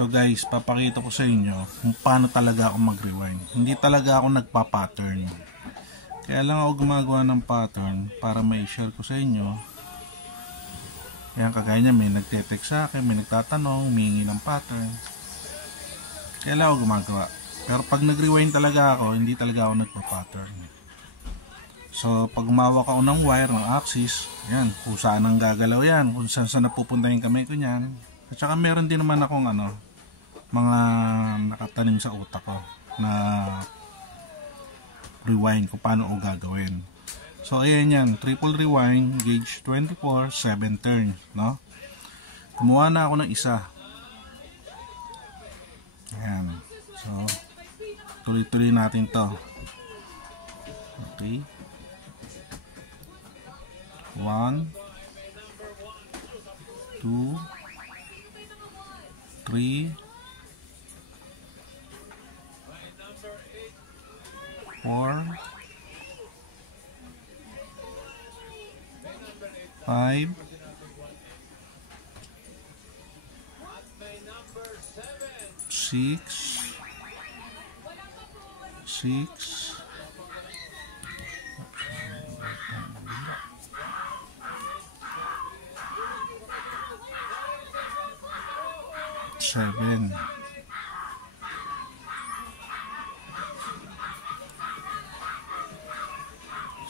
Ito guys, papakita ko sa inyo kung paano talaga ako mag-rewind. Hindi talaga ako nagpa-pattern. Kaya lang ako gumagawa ng pattern para ma-share ko sa inyo. Yan, kagaya niya, may nagte-text sa akin, may nagtatanong, humingi ng pattern. Kaya lang ako gumagawa. Pero pag nag-rewind talaga ako, hindi talaga ako nagpa-pattern. So, pag umawak ako ng wire, ng axis, yan, kung saan ang gagalaw yan, kung saan napupunta yung kamay ko niyan. At saka meron din naman akong mga nakatanim sa utak ko na rewind kung paano o gagawin. So, ayan yan, triple rewind, gauge 24, 7 turns, no? Kumuha na ako ng isa. Ayan. So, tuloy-tuloy natin to. Okay. 1 2 3 4 5 6 7.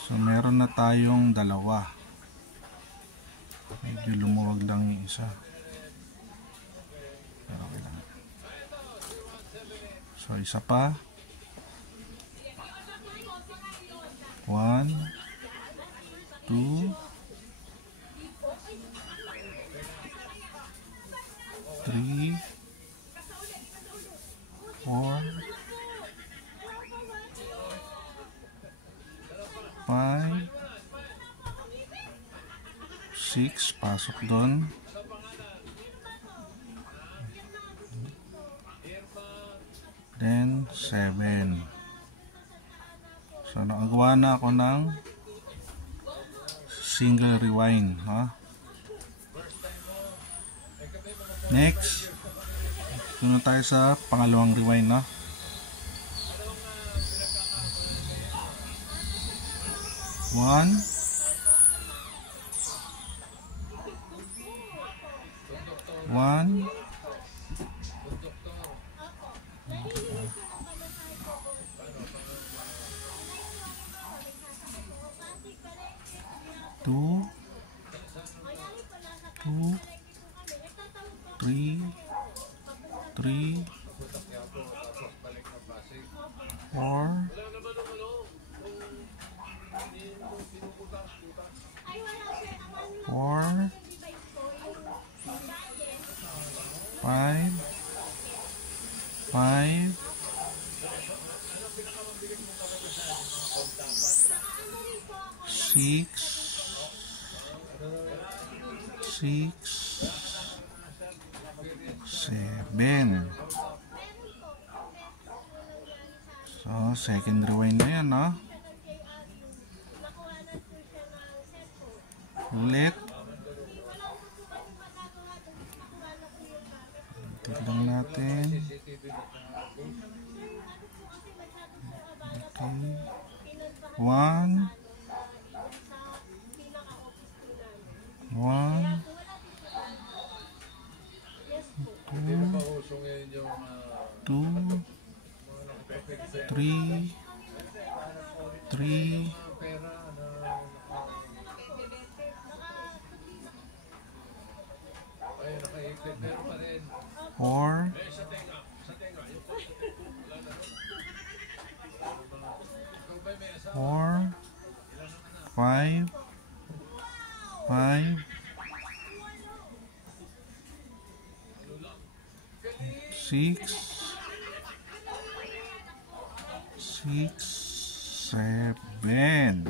So meron na tayong dalawa. Medyo lumuwag lang yung isa. Pero okay lang. So isa pa. 1 2 3 4 5 6, pasok doon. Then 7. So nakagawa na ako ng single rewind, ha? Next, sunod tayo sa pangalawang rewind, no? 1 1 2 2 3 3 4 4 5 5 6 6 7. So second rewind na yan, no? Ulit. Tignan natin. Okay. 1 1 2 3 3 4 4 5 5 6 6 7.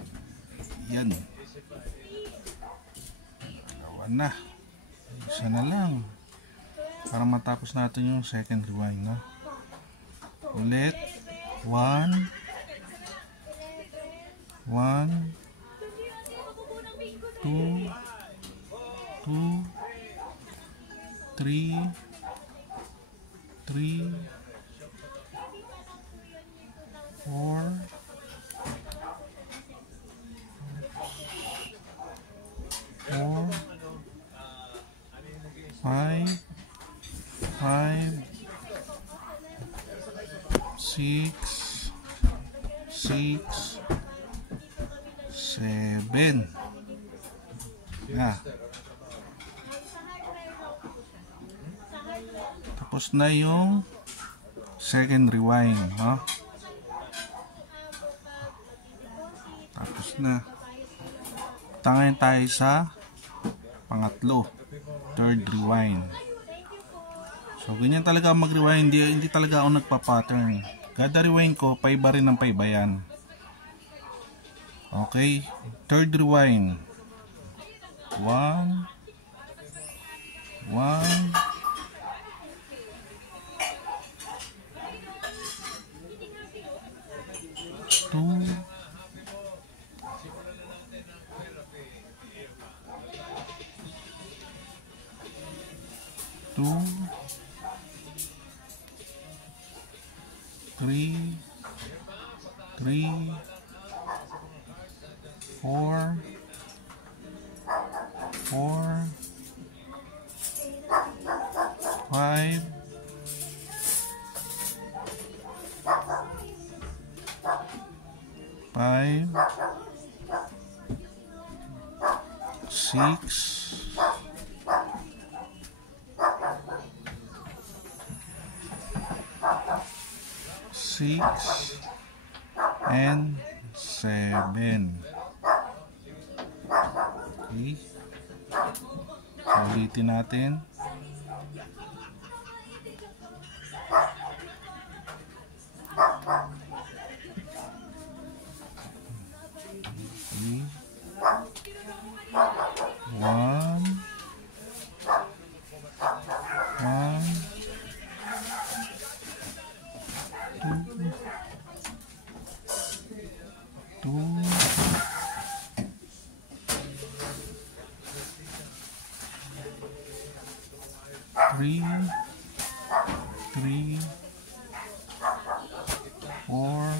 Yan. Dalawa na. Isa na lang. Para matapos natin yung second rewind, no? Ulit. 1 1 2 2 3 3, 4, 5, 6, 7. Yeah. Tapos na yung second rewind, no? Tapos na. Tangayin tayo sa pangatlo, third rewind. So ganyan talaga mag-rewind, hindi talaga ako nagpa-pattern. Kada rewind ko, paiba rin ng paiba yan. Okay, third rewind. 1, 2, 3, 4, 5, 6, and 7. Okay. Ulitin natin. Okay. 1, 2, 3, 4,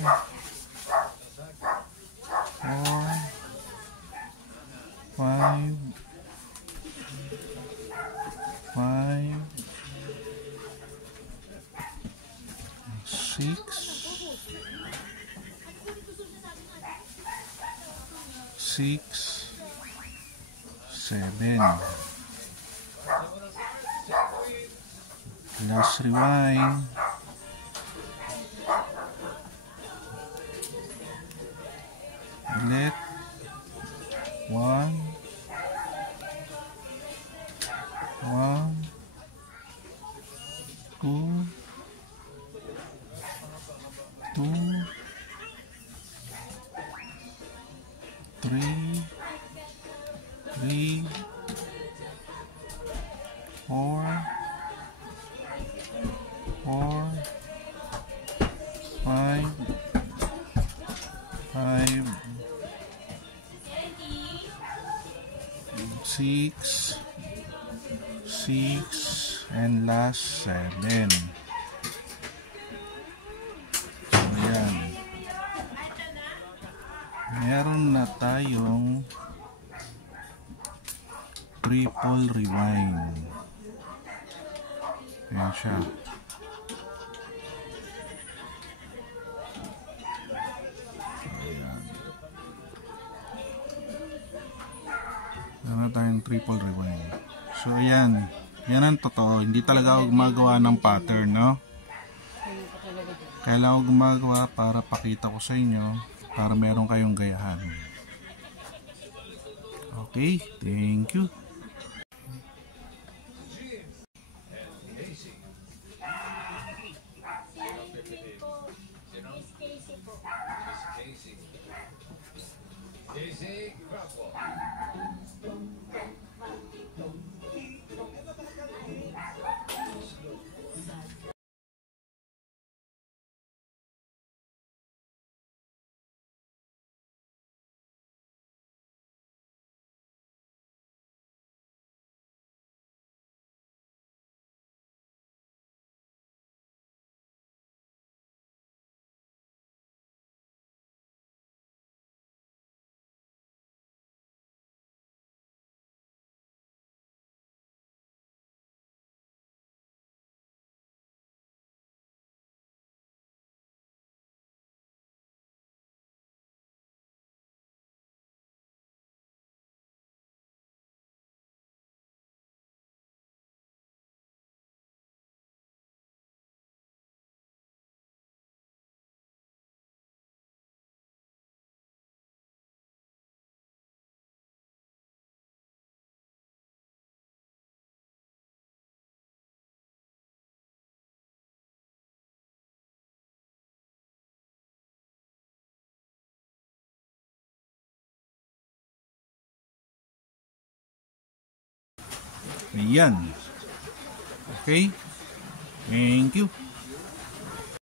5, 6, 7. Last rewind. Ulit. 1, 2, 3, 4, 5, 6, and last 7. So yan, meron na tayong triple rewind. Ayan siya. Ayan. Meron na tayong triple rewind. So ayan, yan ang totoo. Hindi talaga ako gumagawa ng pattern, no? Kailangan ko gumagawa para pakita ko sa inyo, para meron kayong gayahan. Okay, thank you. Ayan. Okay? Thank you.